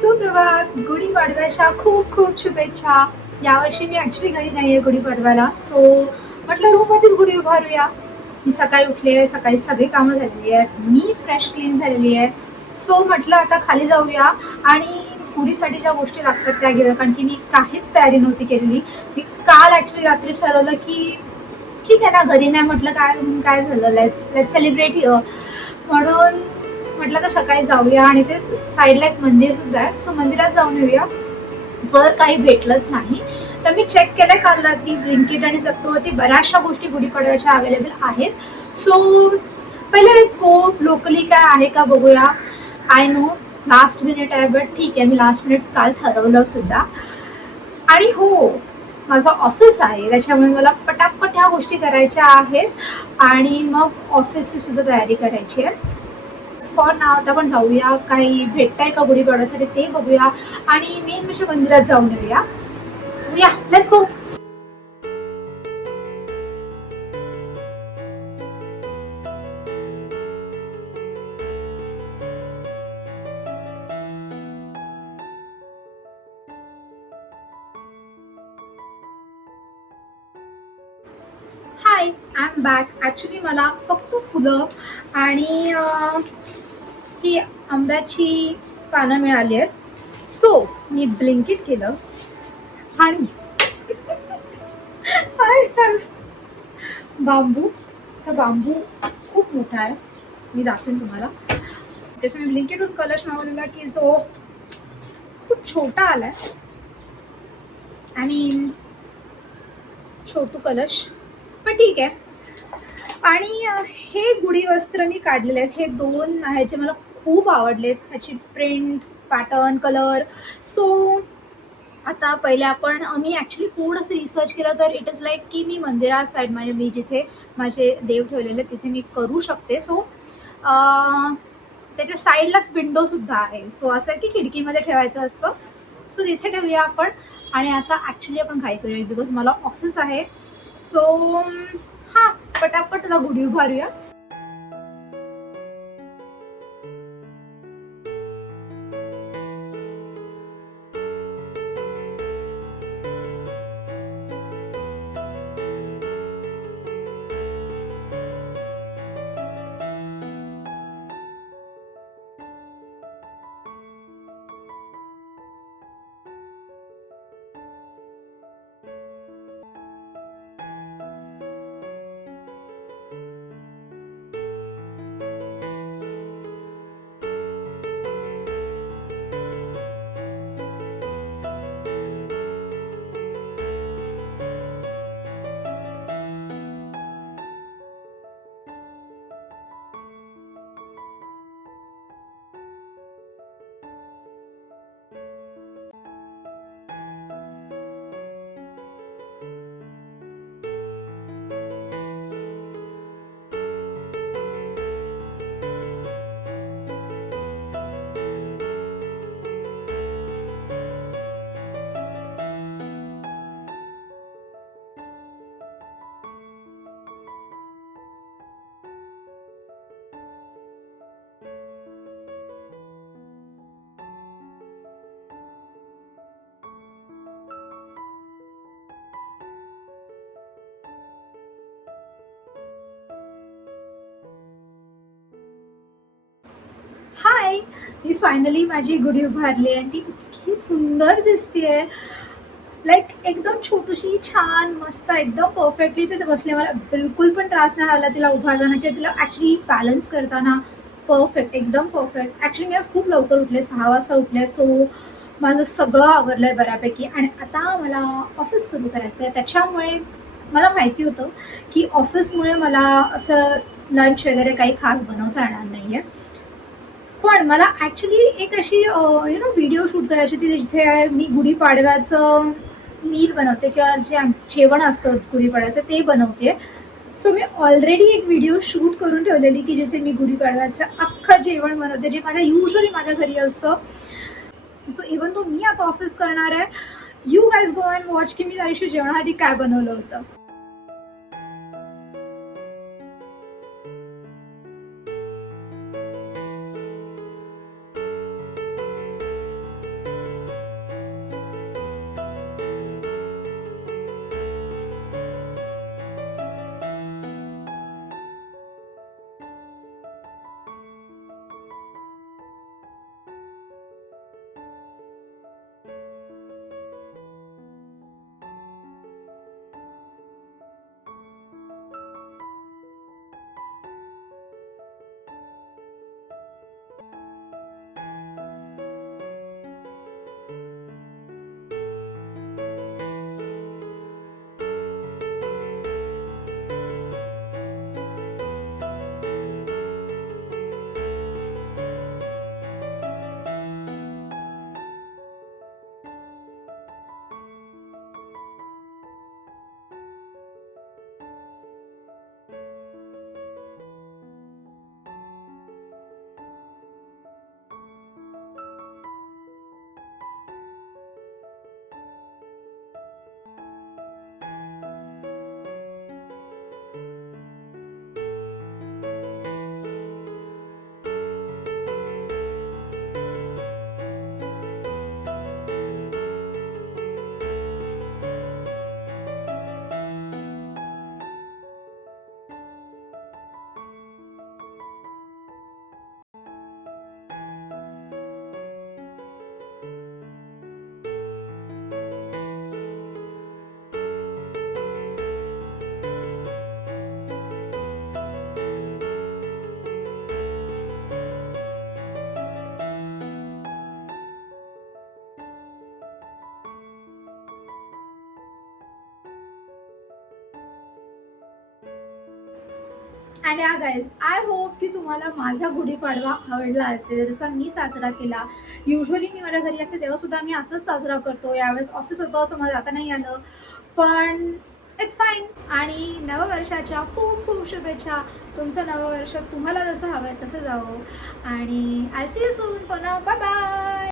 सुप्रभात. गुढीपाडव्याच्या खूप खूप शुभेच्छा. यावर्षी मी ऍक्च्युली घरी नाहीये गुढीपाडव्याला, सो म्हटलं रूममध्येच गुढी उभारूया. मी सकाळी उठली आहे, सकाळी सगळी कामं झालेली आहेत, मी फ्रेश क्लीन झालेली आहे. सो म्हटलं आता खाली जाऊया आणि गुढीसाठी ज्या गोष्टी लागतात त्या घेऊया, कारण की मी काहीच तयारी नव्हती केलेली. मी काल ऍक्च्युली रात्री ठरवलं की ठीक आहे ना, घरी नाही म्हटलं काय काय झालं, लेट्स लेट्स सेलिब्रेट हिअर. म्हणून म्हटलं तर सकाळी जाऊया आणि ते साईडला एक मंदिर सुद्धा आहे, सो मंदिरात जाऊन येऊया. जर काही भेटलंच नाही तर मी चेक केलंय काल रात्री ब्लिंकिट आणि झेप्टोवरती बऱ्याचशा गोष्टी गुढीपाडव्याच्या अवेलेबल आहेत. सो पहिले लेट्स गो, लोकली काय आहे का बघूया. आय नो लास्ट मिनिट आहे, बट ठीक आहे, मी लास्ट मिनिट काल ठरवलं सुद्धा. आणि हो, माझं ऑफिस आहे त्याच्यामुळे मला पटापट ह्या गोष्टी करायच्या आहेत आणि मग ऑफिसची सुद्धा तयारी करायची आहे. फॉर नाव आता आपण जाऊया, काही भेटताय का गुढीपाडव्यासाठी ते बघूया आणि मेन म्हणजे मंदिरात जाऊन येऊया. सो या, let's go. High, I am back. Actually मला फक्त फुलं आणि ही आंब्याची पानं मिळाली आहेत. सो मी ब्लिंकिट केलं आणि बांबू, हा बांबू खूप मोठा आहे, मी दाखवेन तुम्हाला. त्याचं मी ब्लिंकिटून कलश मागवलेला की जो खूप छोटा आलाय आणि छोटू कलश, पण ठीक आहे. आणि हे गुढी वस्त्र मी काढलेले आहेत, हे दोन आहेत जे मला खूप आवडलेत, ह्याची प्रिंट, पॅटर्न, कलर. सो आता पहिले आपण मी ॲक्च्युली थोडंसं रिसर्च केलं तर इट इज लाईक की मी मंदिरात साईड म्हणजे मी जिथे माझे देव ठेवलेले तिथे मी करू शकते. सो त्याच्या साईडलाच विंडोसुद्धा आहे, सो असं आहे की खिडकीमध्ये ठेवायचं असतं. सो तिथे ठेवूया आपण. आणि आता ॲक्च्युली आपण काय करूया, बिकॉज मला ऑफिस आहे. सो हां, पटापट आता गुढी उभारूया. हाय, मी फायनली माझी गुढी उभारली आणि ती इतकी सुंदर दिसतेय. लाईक एकदम छोटीशी, छान, मस्त, एकदम परफेक्टली तिथे बसले. मला बिलकुल पण त्रास नाही आला तिला उभारताना किंवा तिला ॲक्च्युली बॅलन्स करताना. परफेक्ट, एकदम परफेक्ट. ॲक्च्युली मी आज खूप लवकर उठले, 6 वाजता उठले. सो माझं सगळं आवरलं आहे बऱ्यापैकी आणि आता मला ऑफिस सुरू करायचं आहे. त्याच्यामुळे मला माहिती होतं की ऑफिसमुळे मला असं लंच वगैरे काही खास बनवता येणार नाही आहे. पण मला ॲक्च्युली एक अशी व्हिडिओ शूट करायची होती जिथे मी गुढीपाडव्याचं मील बनवते किंवा जे जेवण असतं गुढीपाडव्याचं ते बनवते. सो मी ऑलरेडी एक व्हिडिओ शूट करून ठेवलेली की जिथे मी गुढीपाडव्याचं अख्खं जेवण बनवते, जे माझ्या युजली माझ्या घरी असतं. सो इवन तो मी आता ऑफिस करणार आहे, you guys go and watch की मी त्या दिवशी जेवणासाठी काय बनवलं होतं. अँड या गाईज, आय होप की तुम्हाला माझा गुढीपाडवा आवडला असेल जसा मी साजरा केला. युजली मी माझ्या घरी असते तेव्हासुद्धा मी असंच साजरा करतो. यावेळेस ऑफिस होतं असं मला जाता नाही आलं, पण इट्स फाईन. आणि नववर्षाच्या खूप खूप शुभेच्छा. तुमचं नववर्ष तुम्हाला जसं हवं आहे तसं जावं. आणि आय सी यू सून. पुन्हा बाय बाय.